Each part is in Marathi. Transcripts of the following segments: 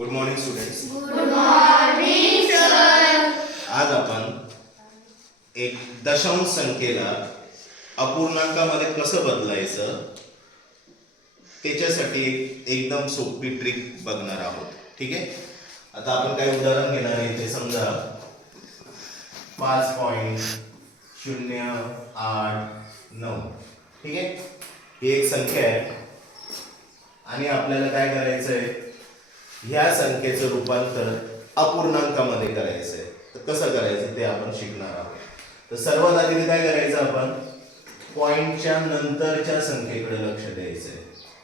Good morning students. Good morning sir. आज आपण एक दशांश संख्येला अपूर्णांकामध्ये कसं बदलायचं त्याच्यासाठी एकदम सोपी ट्रिक बघणार आहोत. ठीक आहे. आता आपण काही उदाहरण घेणार आहे. ते समजा 5.089. ठीक आहे. ही एक संख्या आहे आणि आपल्याला काय करायचं आहे, ह्या संख्येचं रूपांतर अपूर्णांकामध्ये करायचं आहे. तर कसं करायचं ते आपण शिकणार आहोत. तर सर्वात आधी काय करायचं, आपण पॉइंटच्या नंतरच्या संख्येकडे लक्ष द्यायचं आहे.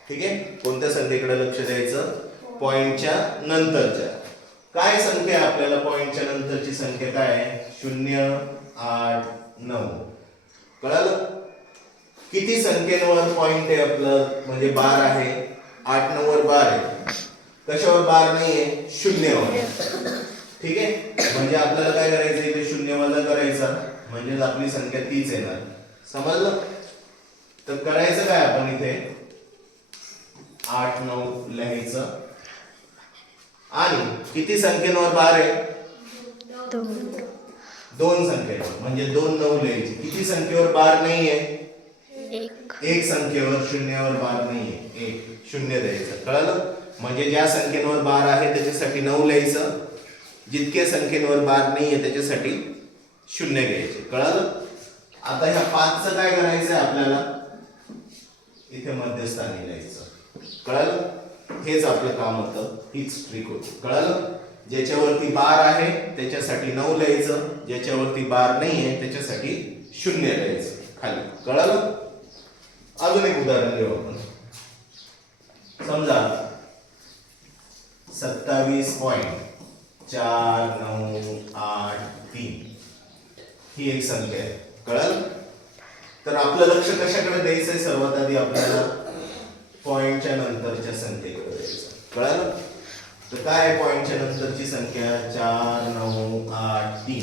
ठीक आहे. कोणत्या संख्येकडे लक्ष द्यायचं? पॉइंटच्या नंतरच्या. काय संख्या आहे आपल्याला पॉइंटच्या नंतरची संख्या काय आहे? 089. कळालं? किती संख्येवर पॉइंट आहे आपलं, म्हणजे बार आहे. 8 9 वर बार आहे. कशावर बार नाहीये? शून्यावर. ठीक आहे. म्हणजे आपल्याला काय करायचं, इथे शून्य वजा करायचा म्हणजे आपली संख्या तीच येणार. समजलं? तर करायचं काय, आपण इथे 8 9 लिहायचं आणि किती संख्येवर बार आहे? दोन संख्येवर, म्हणजे 2 9 लिहायची. किती संख्येवर बार नाहीये? एक संख्येवर शून्यावर बार नाहीये. एक शून्य द्यायचं. कळलं? म्हणजे ज्या संख्येवर बार आहे त्याच्यासाठी 9 लिहायचं, जितक्या संख्येवर बार नाहीये त्याच्यासाठी शून्य घ्यायचे. कळलं? आता ह्या 5चं काय करायचं आहे आपल्याला, इथे मध्यस्थानी लिहायचं. कळलं? हेच आपलं काम होतं, हीच ट्रिक होती. कळलं? ज्याच्यावरती बार आहे त्याच्यासाठी 9 लिहायचं, ज्याच्यावरती बार नाहीये त्याच्यासाठी शून्य लिहायचं खाली. कळलं? अजून एक उदाहरण घेऊ आपण. समजा 27.4983 ही एक संख्या आहे. कळलं? तर आपलं लक्ष कशाकडे द्यायचं आहे? सर्वात आधी आपल्याला पॉइंटच्या नंतरच्या संख्येकडे द्यायचं. कळलं? तर काय आहे पॉइंटच्या नंतरची संख्या? 4983.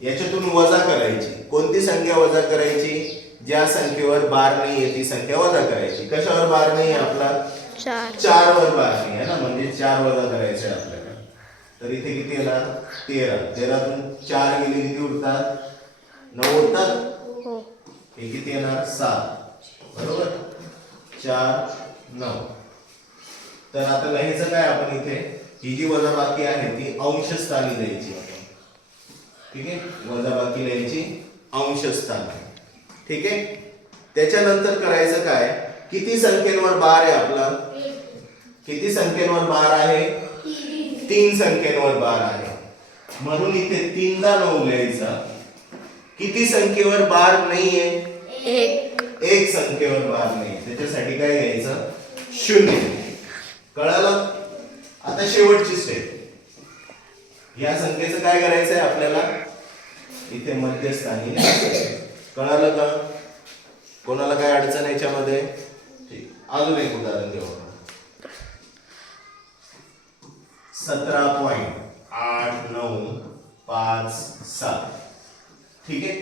याच्यातून वजा करायची. कोणती संख्या वजा करायची? ज्या संख्येवर बार नाहीये ती संख्या वजा करायची. कशावर बार नाही आहे आपला? 4 वर बार नाही आहे ना, म्हणजे 4 वजा करायचे आपल्याला. तर इथे किती येणार? 13. 13 तून 4 गेले किती उरतात? 9 उरतात. हे किती येणार? 7. बरोबर? 4 9. तर आता लिहायचं काय आपण इथे, ही जी वजाबाकी आहे ती अंशस्थानी द्यायची आपण. ठीक आहे. वजाबाकी लिहायची अंशस्थानी. ठीक आहे. त्याच्यानंतर करायचं काय, किती संख्येवर बार आहे आपला? किती संख्येवर बार आहे? 3 संख्येवर बार आहे. म्हणून इथे 3 दा 9 लिहायचा. किती संख्येवर बार नाहीये? एक संख्येवर बार नाही, त्याच्यासाठी काय घ्यायचं? शून्य. कळालं? आता शेवटची स्टेप. या संख्येचं काय करायचंय आपल्याला? इथे मध्यस्थानी लिहायचं. कळालं का? कोणाला काय अडचण आहे याच्यामध्ये? ठीक. अजून एक उदाहरण घेऊ आपण. 17.8957. ठीक आहे.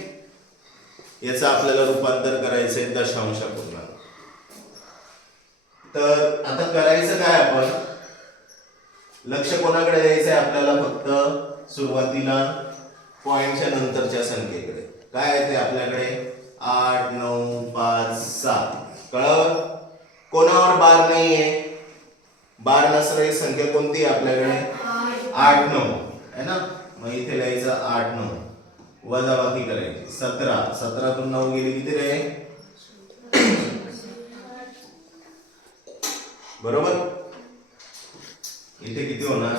याचं आपल्याला रूपांतर करायचंय दशांश पूर्णांक. तर आता करायचं काय, आपण लक्ष कोणाकडे द्यायचंय आपल्याला? फक्त सुरुवातीला पॉइंटच्या नंतरच्या संख्येकडे. काय आहे ते आपल्याकडे? 8 9 5 7. कळलं? कोणावर बार नाहीये? बार नसणारी संख्या कोणती आहे आपल्याकडे? 8 9 आहे ना. मग इथे लिहायचं 8 9. वजाबाकी करायची. 17. 17 तून 9 गेली किती रे? बरोबर? इथे किती होणार?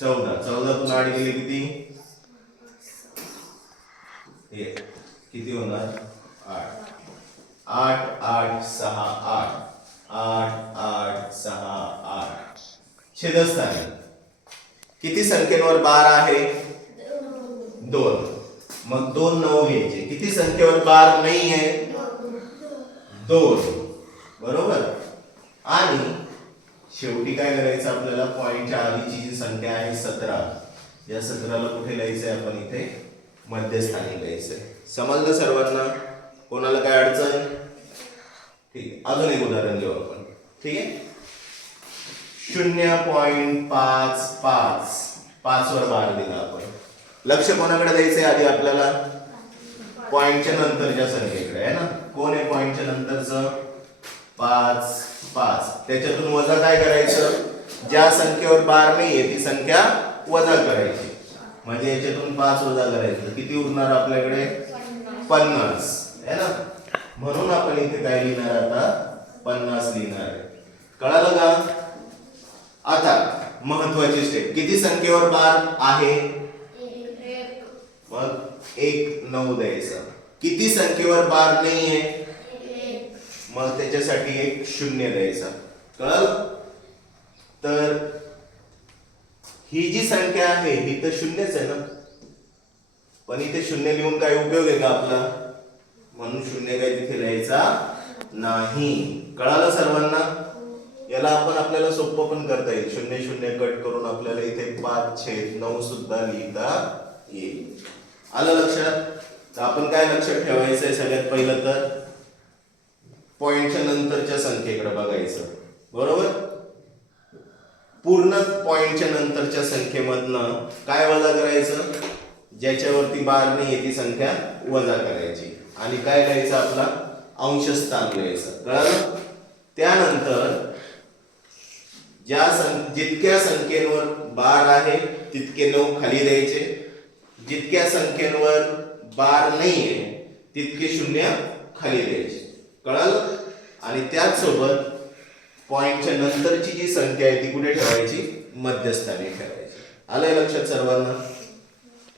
14. 14 तून 8 गेली किती? हे किती होणार? 8. 8 8 6 8. 8 8 6 8. छेदस्थानी किती संख्येवर बार आहे? 2. मग 2 9 घ्यायचे. किती संख्येवर बार नाहीये? 2. बरोबर? आणि शेवटी काय करायचं आपल्याला? पॉइंटच्या आधीची जी संख्या आहे 17, या 17ला कुठे लिहायचंय आपण? इथे मध्यस्थानी लिहायचंय. समजलं सर्वांना? कोणाला काय अडचण? ठीक आहे. अजून एक उदाहरण घेऊ आपण. ठीक आहे. 0.55 5 वर बार दिला आपण. लक्ष कोणाकडे द्यायचंय आधी आपल्याला? पॉइंटच्या नंतरच्या संख्येकडे आहे ना. कोण आहे पॉइंटच्या नंतरचं? 5 5. त्याच्यातून वजा काय करायचं? ज्या संख्येवर बार नाहीये ती संख्या वजा करायची. म्हणजे याच्यातून 5 वजा करायचं. किती उरणार आपल्याकडे? 50 आहे ना. म्हणून आपण इथे काय लिहिणार आता? 50 लिहिणार आहे. कळालं का? आता महत्वाची स्टेप. किती संख्येवर बार आहे? मग 1 9 द्यायचा. किती संख्येवर बार नाहीये? मग त्याच्यासाठी एक 0 द्यायचा. कळलं? तर ही जी संख्या आहे ही तर 0च आहे ना. पण इथे 0 लिहून काय उपयोग आहे का आपला? म्हणून 0 काय तिथे लिहायचा नाही. कळालं सर्वांना? याला आपण आपल्याला सोपं पण करता येईल. 0 0 कट करून आपल्याला इथे 5/9 सुद्धा लिहिता येईल. आलं लक्षात? तर आपण काय लक्षात ठेवायचं आहे? सगळ्यात पहिलं तर पॉइंटच्या नंतरच्या संख्येकडे बघायचं. बरोबर? पूर्ण पॉइंटच्या नंतरच्या संख्येमधनं काय वजा करायचं? ज्याच्यावरती बार नाहीये ती संख्या वजा करायची. आणि काय लिहायचं? आपला अंशस्थान लिहायचं. कळलं? त्यानंतर जितक्या संख्येवर बार आहे तितके 9 खाली द्यायचे. जितक्या संख्येवर बार नाहीये तितके 0 खाली द्यायचे. कळालं? आणि त्याच सोबत पॉइंटच्या नंतरची जी संख्या आहे ती कुठे ठेवायची? मध्यस्थानी ठेवायची. आलंय लक्षात सर्वांना?